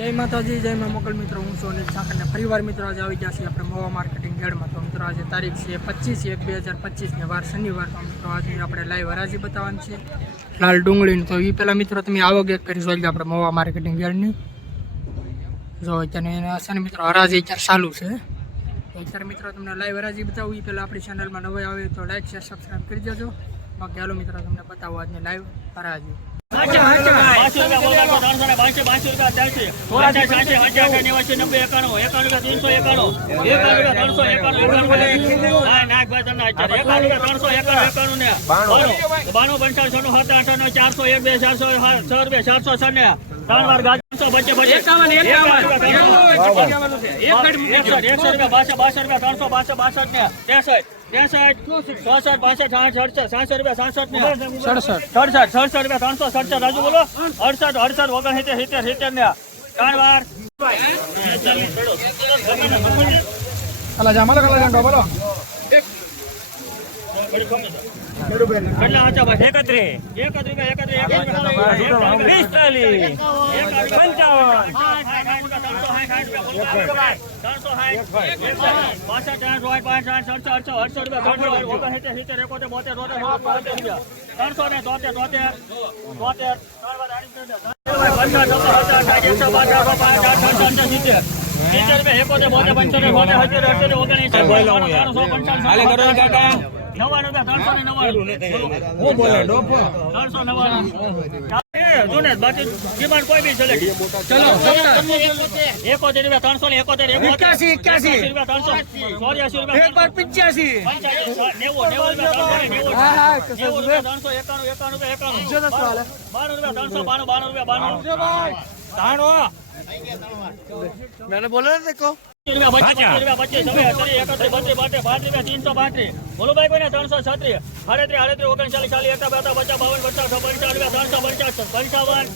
જય માતાજી, જય મા મોકલ મિત્રો. હું છું અનિલ ઠાકર ને ફરીવાર મિત્રો આજે આવી ગયા છીએ આપણે મોવા માર્કેટિંગ ગેડમાં. તો મિત્રો, આજે તારીખ છે પચીસ એક બે હજાર પચીસને વાર શનિવાર. તો મિત્રો આજે આપણે લાઈવ હરાજી બતાવવાની છે. લાલ ડુંગળીની. તો એ પહેલાં મિત્રો, તમે આવક એક કરી જોઈ લો આપણે મોવા માર્કેટિંગ ગેડની. જો અત્યારે એના છે ને મિત્રો, હરાજી અત્યારે ચાલુ છે. અત્યારે મિત્રો, તમને લાઈવ હરાજી બતાવું. એ પહેલાં આપણી ચેનલમાં નવા આવે તો લાઈક શેર સબસ્ક્રાઈબ કરી દેજો. બાકી હાલો મિત્રો, તમને બતાવો આજની લાઈવ હરાજી. ચારસી પચાસ ને બાણું બાણું. છન્નું નું ચારસો એક બે ચારસો છ રૂપિયા ચારસો છ ને. ત્રણ વાર રાજુ બોલો. અડસઠ અડસઠ ઓગણ સિત્તેર સિત્તેર સિત્તેર ને. ત્રણ વાર. અલા જામલા કલા બોલો એકત્રીસ એકત્રીસ પિસ્તાલીસ પંચાવન ત્રણસો ત્રણસો એકોતેર. ત્રણસો ને તોતેર તોતેર તોતેર એકસો પાંચ અઠ્યાસી સિત્તેર સિત્તેર રૂપિયા એકોતેર બોતેર પંચોતેર બોતેર અઠ્યોતેર ઓગણીસ રૂપિયા ત્રણસો ને નવ્વાણું હું બોલે ત્રણસો નવ્વાણું જોને બાકી ડિમાન્ડ કોઈ બી ચલે ચલો એકોતેર રૂપિયા ત્રણસો ને એકોતેર એકાસી એકાસી રૂપિયા ત્રણસો. ચોર્યાસી રૂપિયા પિચ્યાસી. નેવું નેવું રૂપિયા ત્રણસો ત્રણસો એકાણું એકાણું રૂપિયા. એકાણું બાણું રૂપિયા ત્રણસો બાણું બાણું રૂપિયા બાણું. મેને બોલે ને દેખો ત્રણસો છત્રીસ. સાડત્રીસ સાડત્રીસ ઓગણચાલીસ ચાલીસ એકા બેતા પચાસ બાવન પચાસ પંચાવન રૂપિયા ત્રણસો પંચાસ પંચાવન.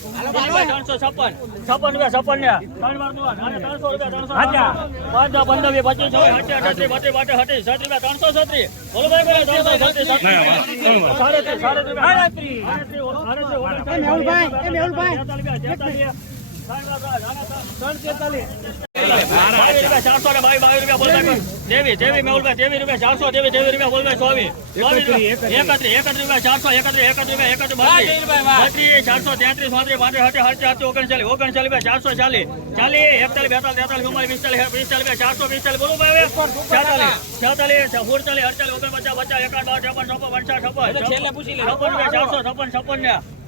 ત્રણસો છપ્પન. છપ્પન રૂપિયા છપ્પન ને. ત્રણ વાર દુવા અને ત્રણસો રૂપિયા ત્રણસો પાંચ. દસ પંદર વીસ પચીસ અઠત્રીસ બત્રીસ બાટે હટી રૂપિયા ત્રણસો છત્રીસ. બોલો ભાઈ ત્રણસો છત્રીસ સાડત્રીસ સાડત્રીસ સાડત્રીસ સાડત્રીસ સાડત્રીસ ચારસો ને બાવીસ બાવીસ રૂપિયા બોલવા તેવી ચારસો તેવી બોલું ભાઈ છેતાલીસ પચાસ એકાવન બાર છપ્પન ચારસો છપ્પન છપ્પન ને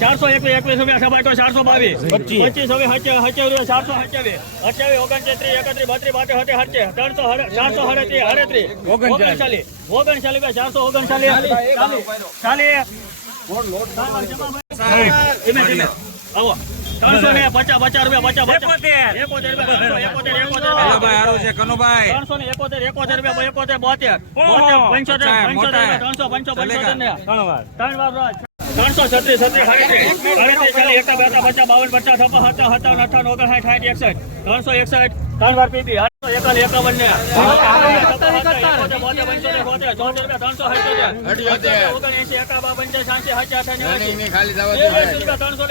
ચારસો એકવીસ એકવીસ રૂપિયા ચારસો સબાટો બાવીસ. પચીસ. હવે હચાવી રૂપિયા ચારસો હચાવી. અઠાવી ઓગણત્રીસ એકત્રીસ બત્રીસ બાટે હટે હટે ત્રણસો ચારસો હડત્રીસ હડત્રીસ ઓગણચાલીસ. ઓગણચાલીસ રૂપિયા ચારસો ઓગણચાલીસ. ચાલીસ. ધીમે ધીમે. આવો. ત્રણસો ને પચાસ પચાસ રૂપિયા પચાસ પચાસ. એકોતેર. એકોતેર એકોતેર ભાઈ હારું છે કનુભાઈ ત્રણસો ને એકોતેર એકોતેર રૂપિયા એકોતેર બોતેર. બોતેર પંચોતેર પંચોતેર ત્રણસો પંચો પંચોતેર ને ત્રણ વાર. રાજ. ત્રણસો છત્રીસ છત્રીસ સાડત્રીસ સાડત્રીસ એકતા બેતા પચાસ બાવન પચાસ છપ્પન સત્તાવન અઠાવન ઓગણસાઠ સાઠ એકસઠ. ત્રણસો એકસઠ. ત્રણ વાર પીપી એકાવન એકાવન એકાવન ને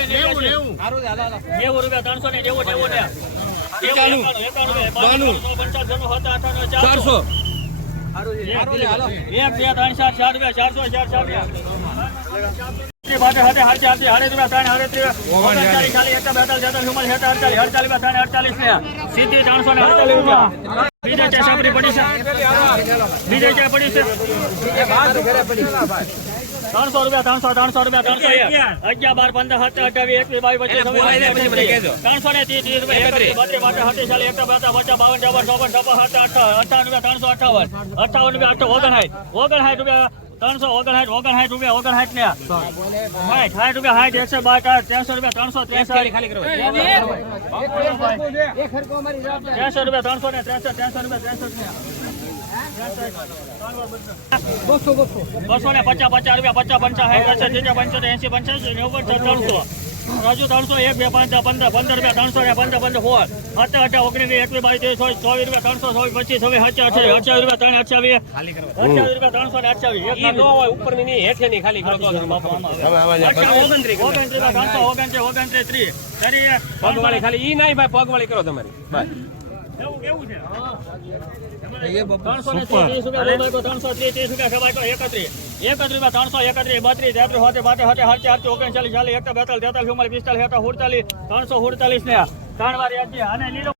નેવું નેવું રૂપિયા ત્રણસો ને નેવું નેવું ને. હતા ચારસો. એક બે ત્રણ ચાર ચાર રૂપિયા ચારસો ચાર ચાર રૂપિયા સીધી ત્રણસો ને અડતાલીસ રૂપિયા. બીજે ચા સાપડી પડી છે? બીજે ચા પડી છે? ત્રણસો રૂપિયા ત્રણસો ત્રણસો રૂપિયા ત્રણસો અગિયાર બાર પંદર સત્તર અઠાવીસ એકવીસ બાવીસ ત્રણસો ને ત્રીસ ત્રીસ રૂપિયા બત્રીસ બાટે હટી એકતા બેતા પચાસ બાવન ચોપન ચોપન સત્તર અઠાવન રૂપિયા ત્રણસો અઠાવન અઠાવન રૂપિયા અઠાવન ઓગણસાઠ ઓગણસાઠ રૂપિયા ત્રણસો ઓગણસાઠ ઓગણસાઠ રૂપિયા ઓગણસાઠ ને સાઠ સાઠ રૂપિયા સાઠ એકસો બાર ત્રણસો રૂપિયા ત્રણસો ત્રેસઠ. ખાલી કરો. ત્રેસઠ રૂપિયા ત્રણસો ને ત્રેસઠ ત્રણસો રૂપિયા ત્રેસઠ બસો ને પચાસ પચાસ રૂપિયા પચાસ પંચાસ પંચાસ એસી પંચાસી નેવું ત્રણસો રાજુ ત્રણસો એક બે પાંચ પંદર પંદર રૂપિયા ત્રણસો ને પંદર પંદર સોળ સત્તર અઠા ઓગણીસ એકવીસ બાવીસ ચોવીસ ચોવીસ રૂપિયા ત્રણસો ચોવીસ પચીસ હવે અઠાવી અઠ્યાવીસ રૂપિયા ત્રણ અઠાવી અઠાવી રૂપિયા ત્રણસો ને અઠાવી એક ન હોય ઉપરની ની હેઠે ની ખાલી કરો તો ઓગણત્રીસ ઓગણત્રીસ ત્રણસો ઓગણત્રીસ ઓગણત્રીસ ત્રીસ. પગવાળી ખાલી. ઈ નહીં ભાઈ પગવાળી કરો તમારી. બસ. એવું કેવું છે. ત્રણસો ને ત્રીસ રૂપિયા ત્રણસો ત્રીસ ત્રીસ રૂપિયા એકત્રીસ. એકત્રીસ ત્રણસો એકત્રીસ, બત્રીસ, તેત્રીસ, હોતે બાતે, હોતે ઓગણચાલીસ, ચાલીસ, એકતા બેતાલીસ, તેતાલીસ ચુમ્માલીસ પિસ્તાલીસ સુડતાલીસ ત્રણસો સુડતાલીસ ને